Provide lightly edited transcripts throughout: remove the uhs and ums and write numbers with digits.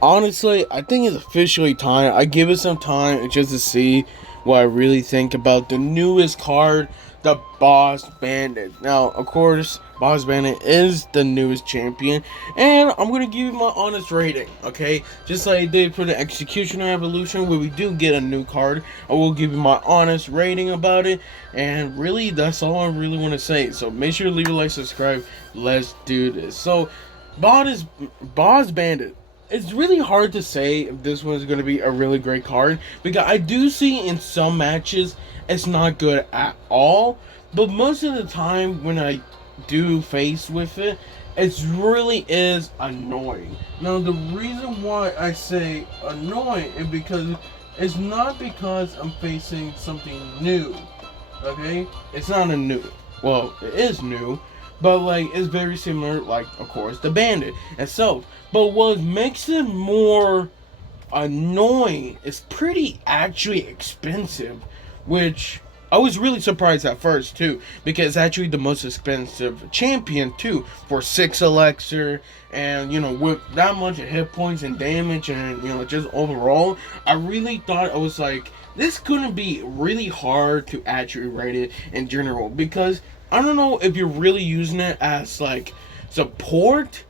Honestly, I think it's officially time. I give it some time just to see what I really think about the newest card, the Boss Bandit. Now, of course, Boss Bandit is the newest champion, and I'm gonna give you my honest rating, okay? Just like I did for the Executioner Evolution, where we do get a new card, I will give you my honest rating about it, and really, that's all I really want to say. So make sure to leave a like, subscribe. Let's do this. So, Boss Bandit, it's really hard to say if this one is going to be a really great card because I do see in some matches it's not good at all, but most of the time when I do face with it, it really is annoying. Now the reason why I say annoying is because it's not because I'm facing something new. Okay, it's not a new. Well, it is new, but like it's very similar. Like of course the Bandit itself. But what makes it more annoying is pretty actually expensive, which I was really surprised at first too, because it's actually the most expensive champion too for 6 elixir, and with that much hit points and damage, and just overall, I really thought I was like, this couldn't be really hard to actually rate it in general because I don't know if you're really using it as like support,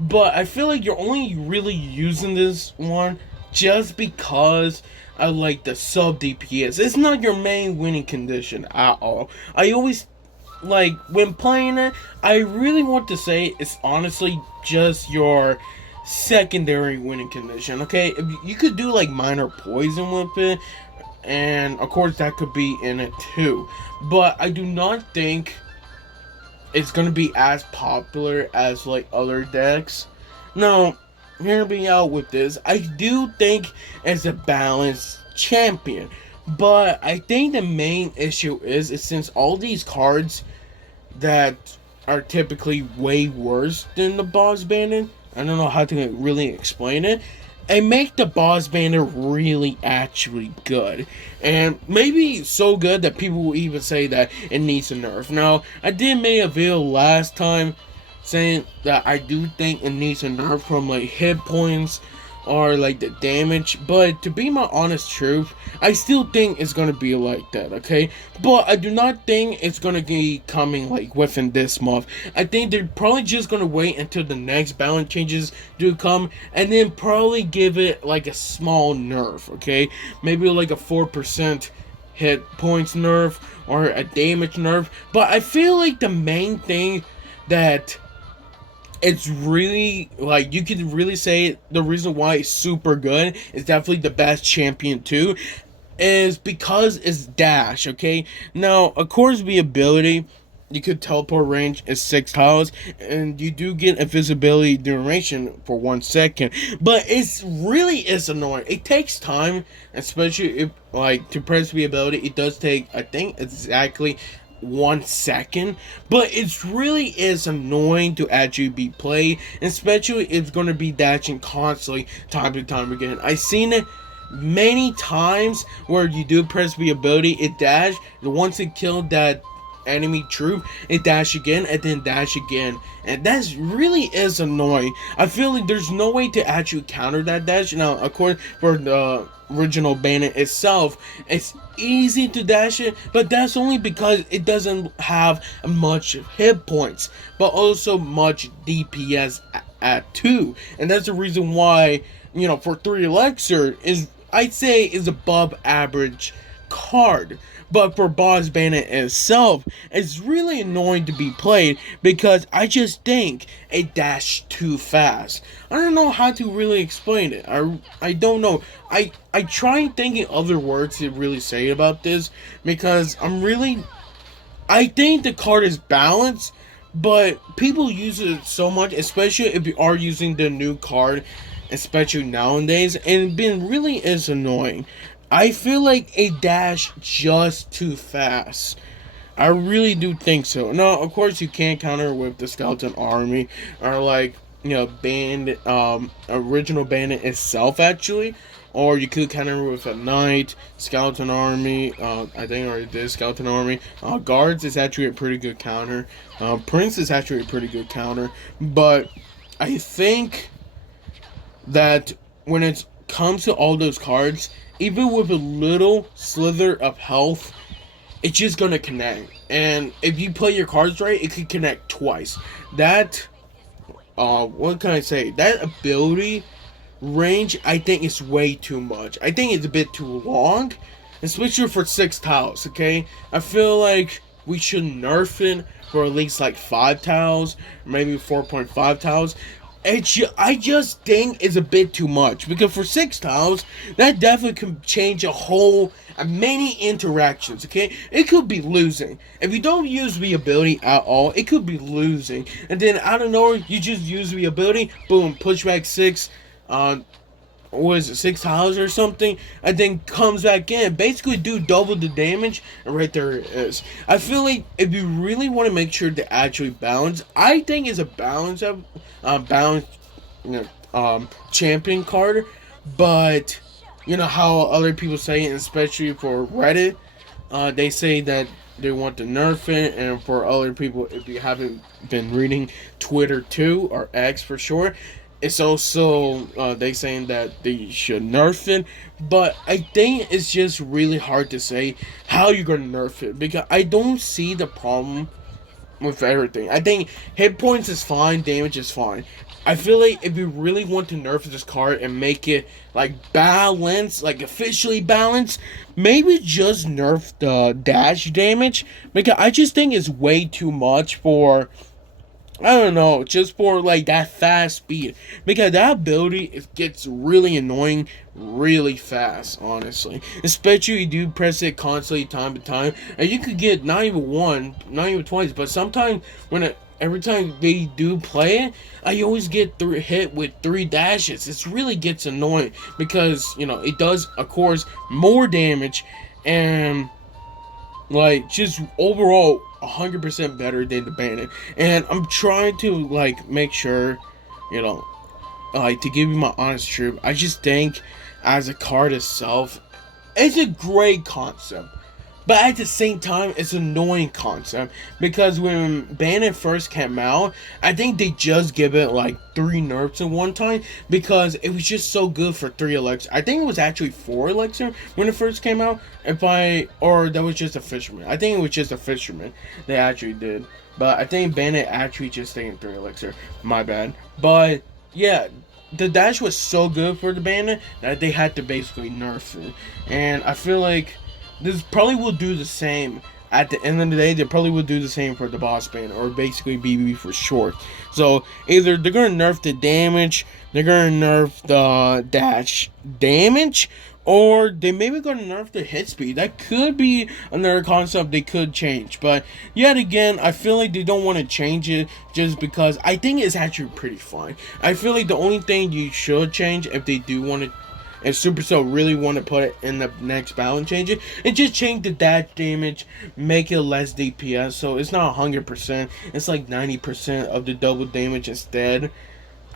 but I feel like you're only really using this one just because I like the sub DPS. It's not your main winning condition at all. I always like when playing it, I really want to say it's honestly just your secondary winning condition. Okay, if you could do like minor poison with it, and of course that could be in it too. But I do not think it's gonna be as popular as like other decks. Now, hear me out with this. I do think it's a balanced champion, but I think the main issue is since all these cards that are typically way worse than the Boss Bandit. I don't know how to really explain it. And make the Boss Bandit really actually good. And maybe so good that people will even say that it needs a nerf. Now, I did make a video last time saying that I do think it needs a nerf from like hit points or like the damage, but to be my honest truth, I still think it's gonna be like that, okay? But I do not think it's gonna be coming like within this month. I think they're probably just gonna wait until the next balance changes do come and then probably give it like a small nerf, okay? Maybe like a 4% hit points nerf or a damage nerf. But I feel like the main thing that it's really like you could really say the reason why it's super good is definitely the best champion too is because it's dash. Okay, now of course the ability, you could teleport range is 6 tiles and you do get invisibility duration for 1 second, but it's really is annoying. It takes time, especially if like to press the ability. It does take, I think, exactly 1 second, but it really is annoying to actually be played, especially if it's going to be dashing constantly time to time again. I've seen it many times where you do press the ability, it dash, once it killed that enemy troop, it dash again and then dash again, and that's really is annoying. I feel like there's no way to actually counter that dash. Now of course for the original Bandit itself, it's easy to dash it, but that's only because it doesn't have much hit points but also much DPS at 2, and that's the reason why for 3 elixir is, I'd say, is above average card. But for Boss Bandit itself, it's really annoying to be played because I just think it dashed too fast. I don't know how to really explain it. I don't know. I try thinking other words to really say about this because I think the card is balanced, but people use it so much, especially if you are using the new card, especially nowadays, and it been really is annoying. I feel like a dash just too fast. I really do think so. Now, of course, you can counter with the skeleton army or like Bandit, original Bandit itself actually, or you could counter with a knight, skeleton army. I think I already did skeleton army. Guards is actually a pretty good counter. Prince is actually a pretty good counter, but I think that when it comes to all those cards, even with a little slither of health, it's just gonna connect. And if you play your cards right, it could connect twice. That, what can I say? That ability range, I think, is way too much. I think it's a bit too long, especially for 6 tiles, okay? I feel like we should nerf it for at least like 5 tiles, maybe 4.5 tiles. I just think it's a bit too much, because for 6 tiles, that definitely can change many interactions, okay? It could be losing. If you don't use the ability at all, it could be losing. And then out of nowhere, you just use the ability, boom, pushback 6, what is it, 6 tiles or something, and then comes back in, basically do double the damage, and right there it is. I feel like if you really want to make sure to actually balance, I think it's a balance of champion card, but you know how other people say it, especially for Reddit, they say that they want to nerf it, and for other people, if you haven't been reading Twitter too, or X for sure, it's also they saying that they should nerf it. But I think it's just really hard to say how you're gonna nerf it, because I don't see the problem with everything. I think hit points is fine, damage is fine. I feel like if you really want to nerf this card and make it like balanced, like officially balanced, maybe just nerf the dash damage, because I just think it's way too much for, I don't know, just for like that fast speed, because that ability, it gets really annoying really fast, honestly, especially if you do press it constantly time to time, and you could get not even one, not even twice, but sometimes every time they do play it, I always get hit with 3 dashes. It really gets annoying, because you know it does, of course, more damage, and like just overall 100% better than the Bandit. And I'm trying to like make sure, you know, like to give you my honest truth, I just think as a card itself, it's a great concept, but at the same time, it's an annoying concept, because when Bandit first came out, I think they just give it like 3 nerfs at one time, because it was just so good for 3 elixir. I think it was actually 4 elixir when it first came out, or that was just a fisherman. I think it was just a fisherman they actually did, but I think Bandit actually just stayed in 3 elixir. My bad. But yeah, the dash was so good for the Bandit that they had to basically nerf it, and I feel like this probably will do the same at the end of the day. They probably will do the same for the boss band, or basically BB for short. So either they're gonna nerf the damage, they're gonna nerf the dash damage, or they maybe gonna nerf the hit speed. That could be another concept they could change. But yet again, I feel like they don't want to change it, just because I think it's actually pretty fine. I feel like the only thing you should change, if they do want to, and Supercell really want to put it in the next battle and change it, and just change the dash damage, make it less DPS, so it's not 100%, it's like 90% of the double damage instead.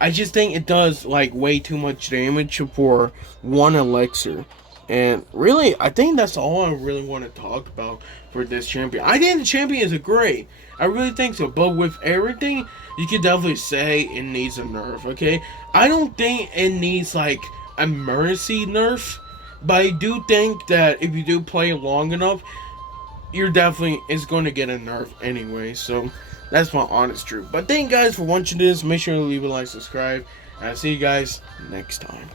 I just think it does like way too much damage for 1 elixir. And really, I think that's all I really want to talk about for this champion. I think the champion is a great. I really think so. But with everything, you can definitely say it needs a nerf, okay? I don't think it needs like a mercy nerf, but I do think that if you do play long enough, you're definitely is going to get a nerf anyway. So that's my honest truth. But thank you guys for watching this. Make sure to leave a like, subscribe, and I'll see you guys next time.